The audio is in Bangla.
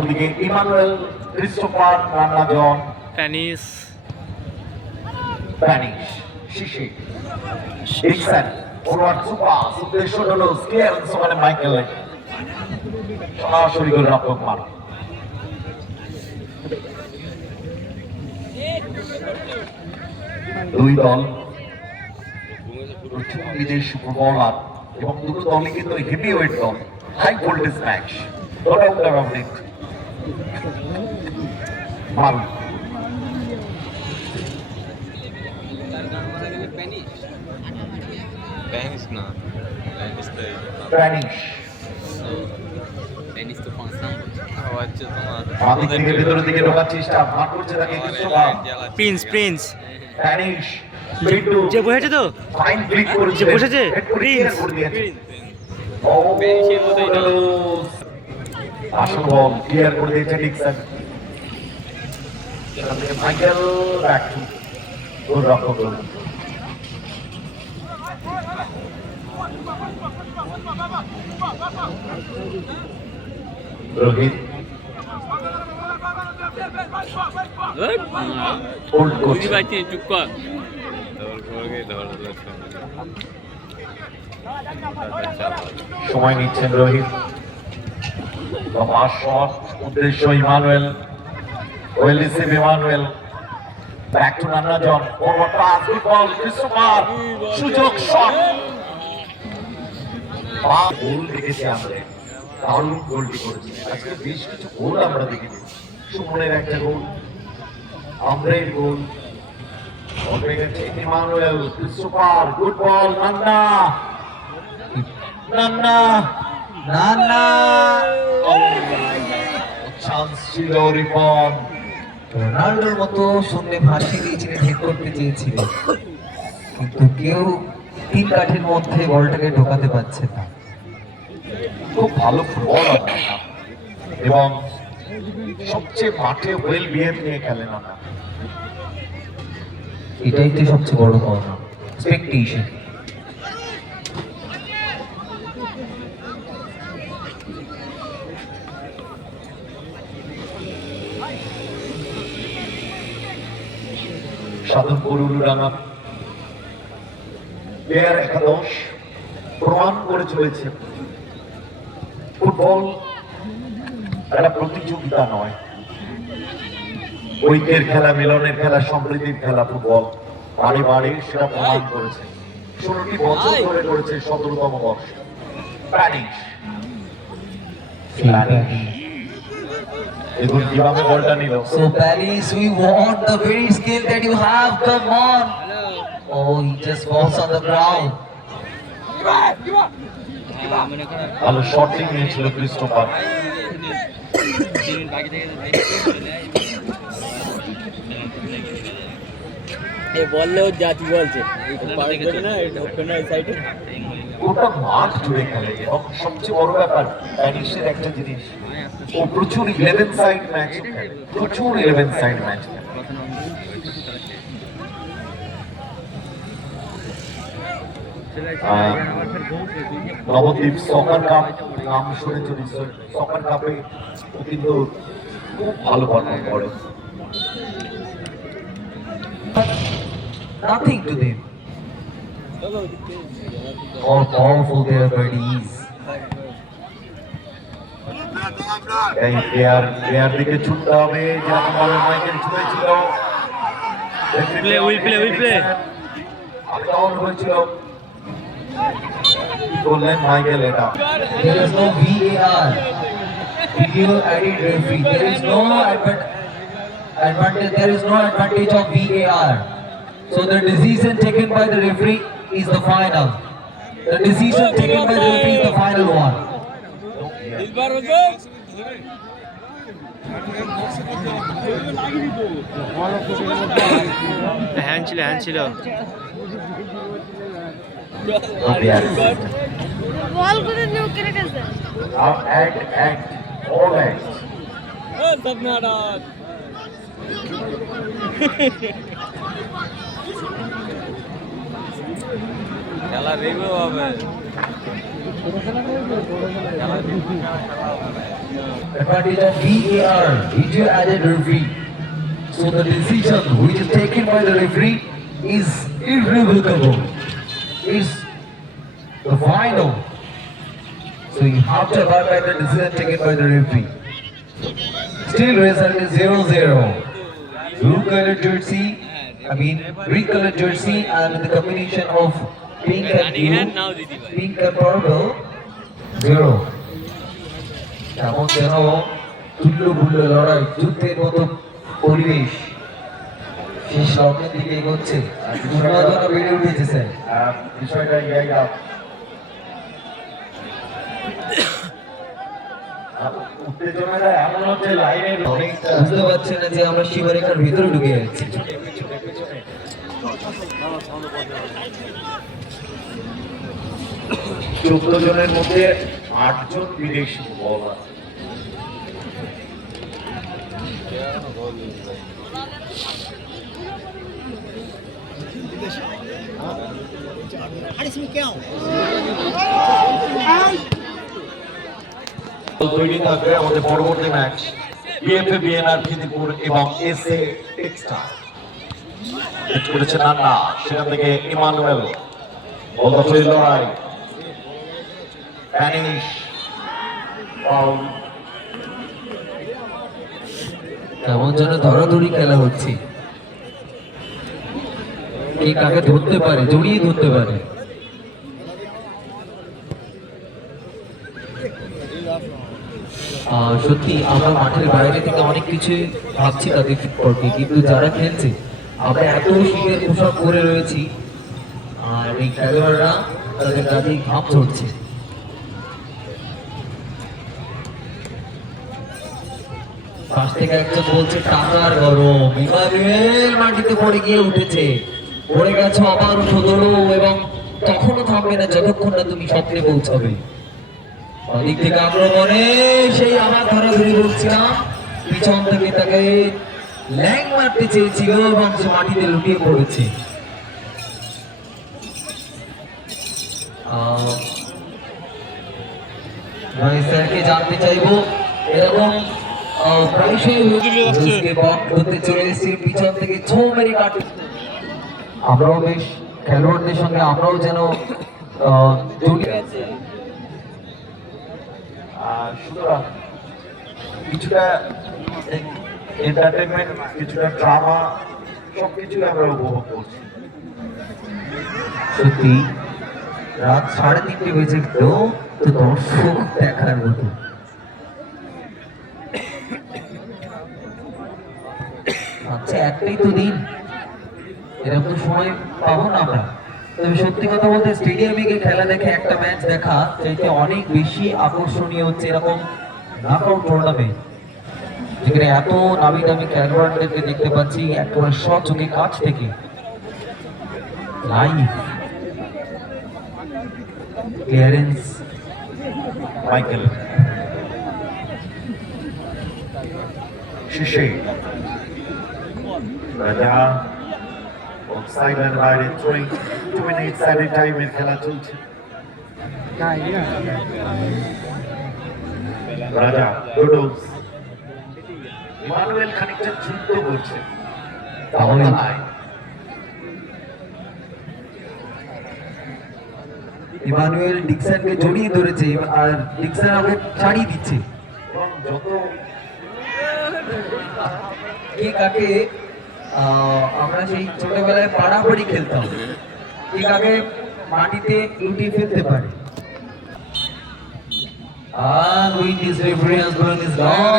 দিকে ইমানুয়েল, ক্রিস্টোফার, রান্না জন, প্যানিস, প্যানিশ, শিশি, ডিকসন, ফরওয়ার্ড সুপার, উদ্দেশ্য হলো ক্লিয়ারেন্স ওখানে মাইকেল সরাসরি গোলরক্ষক মার। দুই দল বিদেশি ফুটবলার এবং দুটো দলই কিন্তু হেভিওয়েট দল, হাই ভোল্টেজ ম্যাচ। মারুন Spanish না, Spanish তো প্যানিশ Spanish তো কনসার্ন আচ্ছা তোমার বাদিক থেকে ভেতরের দিকে ঢোকার চেষ্টা মার করছে তাকে Christopher. Prince Prince penis Bittu যে বসেছে তো, ফাইন ক্লিক করেছে, যে বসেছে প্রিন্স। ও আসল বল ক্লিয়ার করে দিয়েছে ডিকসন। সেখান থেকে মাইকেল ব্যাক টু গোলরক্ষক। রোহিত ওল্ড কোচ চুপ কর সময় নিচ্ছেন রোহিত। উদ্দেশ্য Emmanuel, well receive Emmanuel, back to রান্না John, forward pass, good ball Christopher, সুযোগ শট। গোল দেখেছি আমরা, দারুণ গোলটি করেছে আজকে, বেশ কিছু গোল আমরা দেখেছি। সুমনের একটা গোল, আমরের goal, Emmanuel, Christopher, good ball, নান্না নান্না নান্না, চান্স ছিল রিপন। রোনাল্ডোর মতো শূন্যে ভাসিয়ে দিয়েছিলেন, ঠিক করতে চেয়েছিলেন, কিন্তু কেউ তিন কাঠের মধ্যে বলটাকে ঢোকাতে পারছে না। খুব ভালো ফুটবলার এবং সবচেয়ে মাঠে ওয়েল বিহেভ নিয়ে খেলেন আমরা। এটাই তো সবচেয়ে বড় পাওনা, এক্সপেকটেশন। সাধনপুর উলুডাঙ্গা প্লেয়ার একাদশ প্রমাণ করে চলেছে ফুটবল একটা প্রতিযোগিতা নয়, ঐক্যের খেলা, মিলনের খেলা, সম্প্রীতির খেলা। ফুটবল বারে বারে সেটা প্রমাণ করেছে। 16টি বছর ধরে করেছে, 17তম বর্ষ। প্যানিশ দেখুন কিভাবে বলটা নিল। So Paris, we want the very skill that you have. Come on. Oh, he just falls on the ground. ভালো শটিং নিয়েছিল ক্রিস্টোফার। বললেও জাতি বলছে গোটা মাঠ জুড়ে খেলে এবং সবচেয়ে বড় ব্যাপার প্যারিসের একটা জিনিস, ও প্রচুর 11 সাইড ম্যাচ খেলে, প্রচুর 11 সাইড ম্যাচ খেলে। নবদ্বীপ সকার কাপ নাম শুনেছ নিশ্চয়, সকার কাপে ও কিন্তু খুব ভালো পারফর্ম করে। Nothing to them. How powerful their body is. এই প্লেয়ার দিকে ছুটতে হবে, যেরকম ভাবে মাইকেল ছুটেছিল। উইল প্লে আউট হয়েছিল, বললেন মাইকেল এটা। There is no VAR, video added referee. There is no advantage. There is no advantage of VAR. So the decision taken by the referee is the final. The decision taken by the referee is the final one. Hand ছিল বল করে নিউ করে গেছে all act. খেলা রিভিউ হবে, খেলা Advantage of VAR, video added referee. So the decision which is taken by the referee is irrevocable. Is the final. So you have to abide by the decision taken by the referee. Still result is 0-0. Blue colored jersey, green colored jersey and the combination of pink and blue, pink and purple, 0. কেমন যেন তুল্যমূল্য লড়াই যুদ্ধের মতো পরিবেশ শেষ লগ্নের দিকে এগোচ্ছে আর উন্মাদনা বেড়ে উঠেছে স্যার। বিষয়টা উত্তেজনাটা এমন হচ্ছে লাইনের অনেকটা বুঝতে পারছি না যে আমরা সীমারেখার ভিতরে ঢুকে যাচ্ছি। 14 জনের মধ্যে 8 জন বিদেশি বোলার। তৈরি থাকবে আমাদের পরবর্তী ম্যাচ বিএফএ বিএনআর খিদিরপুর এবং এসএ টেক্সটাইল। হিট করেছে নান্না, সেখান থেকে ইমানুয়েল, বল দখলের লড়াই, স্প্যানিশ ফাউল। কেমন যেন ধরাধরি খেলা হচ্ছে, কে কাকে ধরতে পারে, জড়িয়ে ধরতে পারে। সত্যি আমরা মাঠের বাইরে থেকে অনেক কিছু ভাবছি তাদের সম্পর্কে, কিন্তু যারা খেলছে আমরা এত শীতের পোশাক পরে রয়েছি আর এই খেলোয়াড়রা তাদের কাজে ঘাম ঝরছে। পাশ থেকে একজন বলছে টাকার গরম, ইমানুয়েল মাটিতে পড়ে গিয়ে উঠেছে, পড়ে গেছো আবার উঠো দৌড়ো এবং তখনও থামবে না যতক্ষণ না তুমি স্বপ্নে পৌঁছাবে। দিক থেকে আক্রমণে সেই আবার ধরাধরি বলছিলাম, পিছন থেকে তাকে ল্যাং মারতে চেয়েছিল এবং সে মাটিতে লুটিয়ে পড়েছে। স্যারকে জানতে চাইবো এরকম প্রায়শই করতে চলে এসেছি, পিছন থেকে ছো মেরে কাটে। আমরাও বেশ খেলোয়াড়দের সঙ্গে আমরাও যেন জড়িয়ে আছি। সুতরাং কিছুটা এন্টারটেনমেন্ট, কিছুটা ড্রামা, সবকিছু আমরা উপভোগ করছি। সত্যি রাত 3:30 বেজে গেল, তো দর্শক দেখার মতো। আচ্ছা একটাই তো দিন, এরকম তো সময় পাবো না আমরা। তবে সত্যি কথা বলতে স্টেডিয়ামে গিয়ে খেলা দেখে একটা ম্যাচ দেখা চাইতে অনেক বেশি আকর্ষণীয় হচ্ছে এরকম নকআউট টুর্নামেন্ট, যেখানে এত নামি দামি খেলোয়াড়দেরকে দেখতে পাচ্ছি একেবারে সচোখে কাছ থেকে লাইভ ক্লিয়ারেন্স। মাইকেল শেষে রাজা অফসাইডের বাইরে থ্রোয়িং, 2 মিনিট অ্যাট টাইমের খেলা চলছে। রাজা ডুডলস, ইমানুয়েল খানিকটা যুদ্ধ করছে, তাহলে ইমানুয়েল ডিকসনকে জড়িয়ে ধরেছে আর ডিকসন ওকে ছাড়িয়ে দিচ্ছে। এবং যত কে কাকে আমরা সেই ছোটবেলায় পাড়াপাড়ি খেলতাম, কে কাকে মাটিতে লুটিয়ে ফেলতে পারে। আর with this referee has blown his long